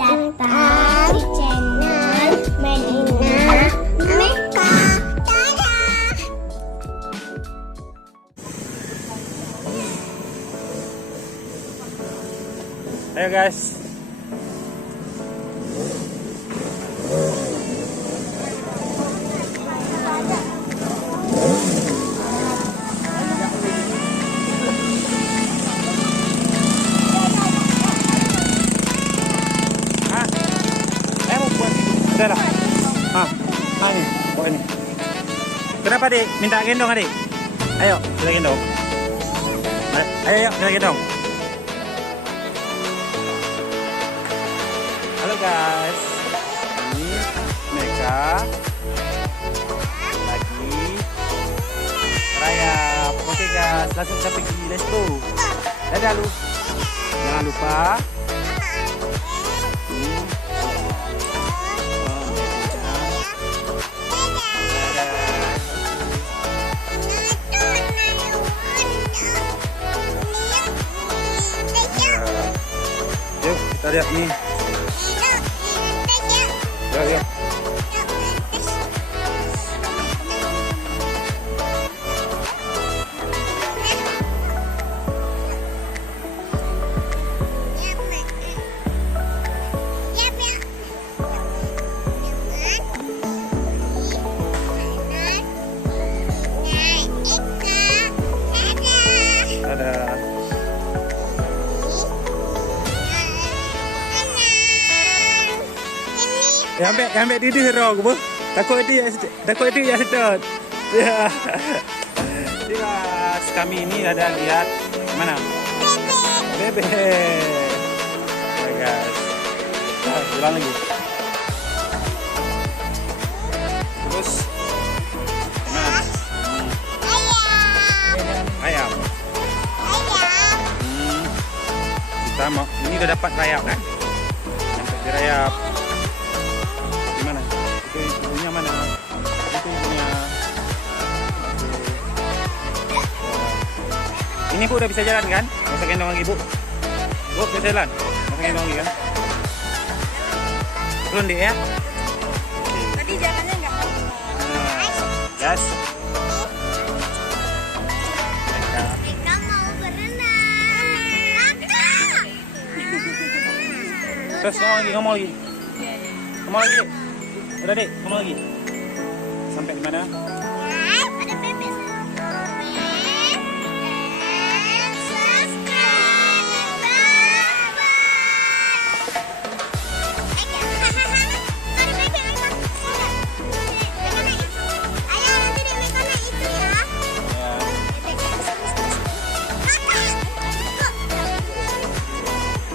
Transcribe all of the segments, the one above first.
datang di channel Medina Meka. Dadah. Ayo guys. Udah lah. Ini, bawa ini. Kenapa adik? Minta gendong adik? Ayo, kita gendong. Ayo, kita gendong. Halo guys. Ini mereka lagi rayap. Oke guys, langsung kita pergi. Let's go. Dadah lu. Jangan lupa. Yuk kita lihat nih. Yuk. Yang ambil didi hero aku, takut itu ya sedot. Ya. Guys, kami ini ada lihat mana? Bebek. Ya guys. Jalan lagi. Terus mana? Ayam. Kita mau ini udah dapat rayap kan? Sampai dirayap. Mana? Itu ibunya mana? Itu ibunya. Ini Bu udah bisa jalan kan? Nggak usah gendong lagi Bu. Bu bisa jalan? Nggak usah gendong lagi kan? Turun deh ya. Tadi jalannya nggak mau. Yes. Mereka mau berenang. Terus ngomong lagi. Udah dek, ngomong lagi. Sampai di mana? Ada bebek.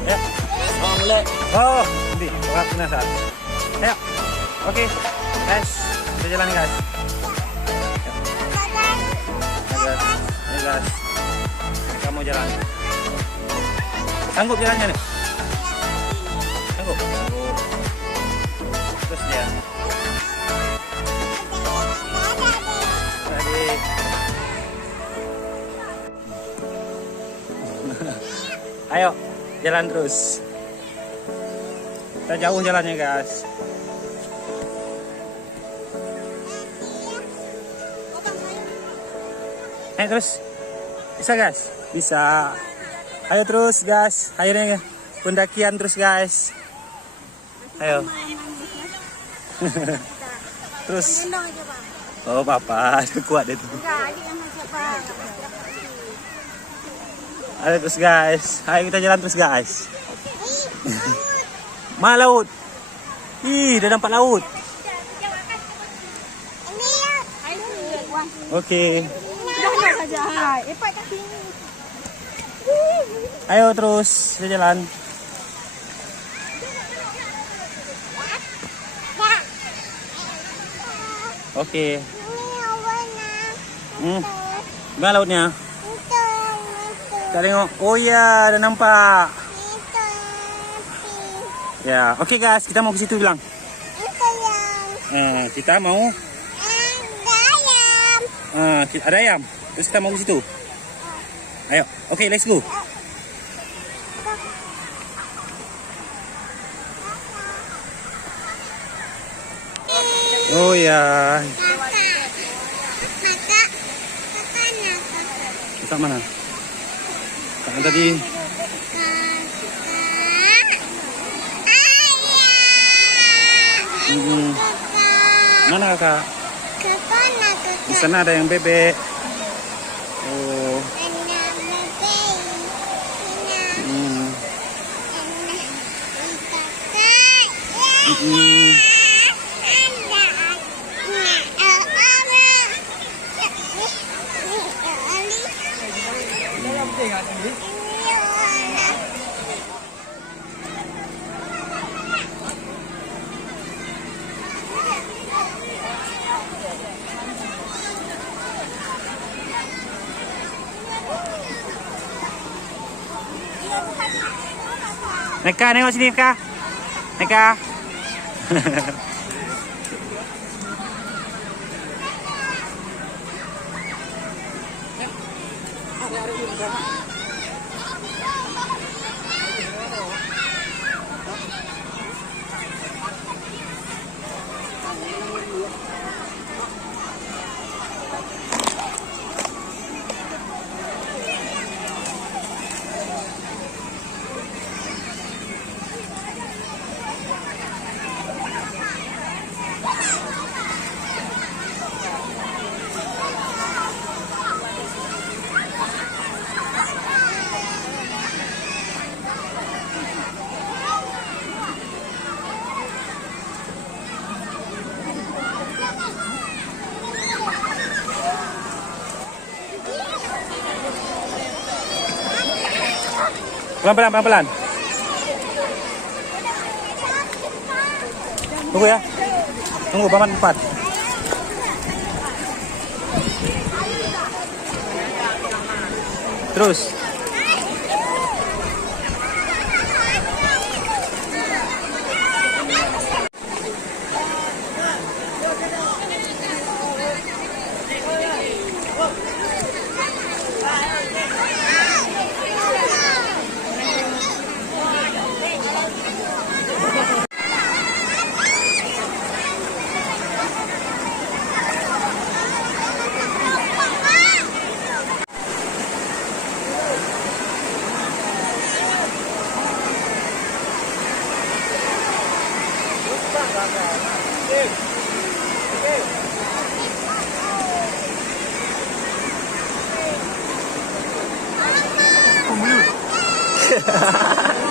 Ya, mulai. Oh, nanti, waktunya saat. Ayo, oke, guys, kita jalan guys. Ayo guys, kita mau jalan. Sanggup jalannya nih? Sanggup. Terus dia. Tadi. Ayo, jalan terus. Kita jauh jalannya guys. Ayo terus. Bisa guys? Bisa. Ayo terus guys. Akhirnya pendakian terus guys. Ayo. Terus. Oh papa, kuat itu. Ayo terus guys. Ayo kita jalan terus guys. Mana laut? Ih, udah nampak laut. Oke. Ayo terus kita jalan. Oke. Gimana lautnya? Kita tengok. Oh iya, udah nampak. Ya, oke guys, kita mau ke situ bilang. Kita mau. Ada ayam. Terus kita mau ke situ. Ayo, oke, let's go. Oh ya. Kakak mana? Kakak tadi. Mana kakak? Di sana ada yang bebek. Oh. Neka, nengok sini Neka. Neka. Pelan-pelan, pelan-pelan. Tunggu ya. Tunggu, paman 4. Terus. Oh,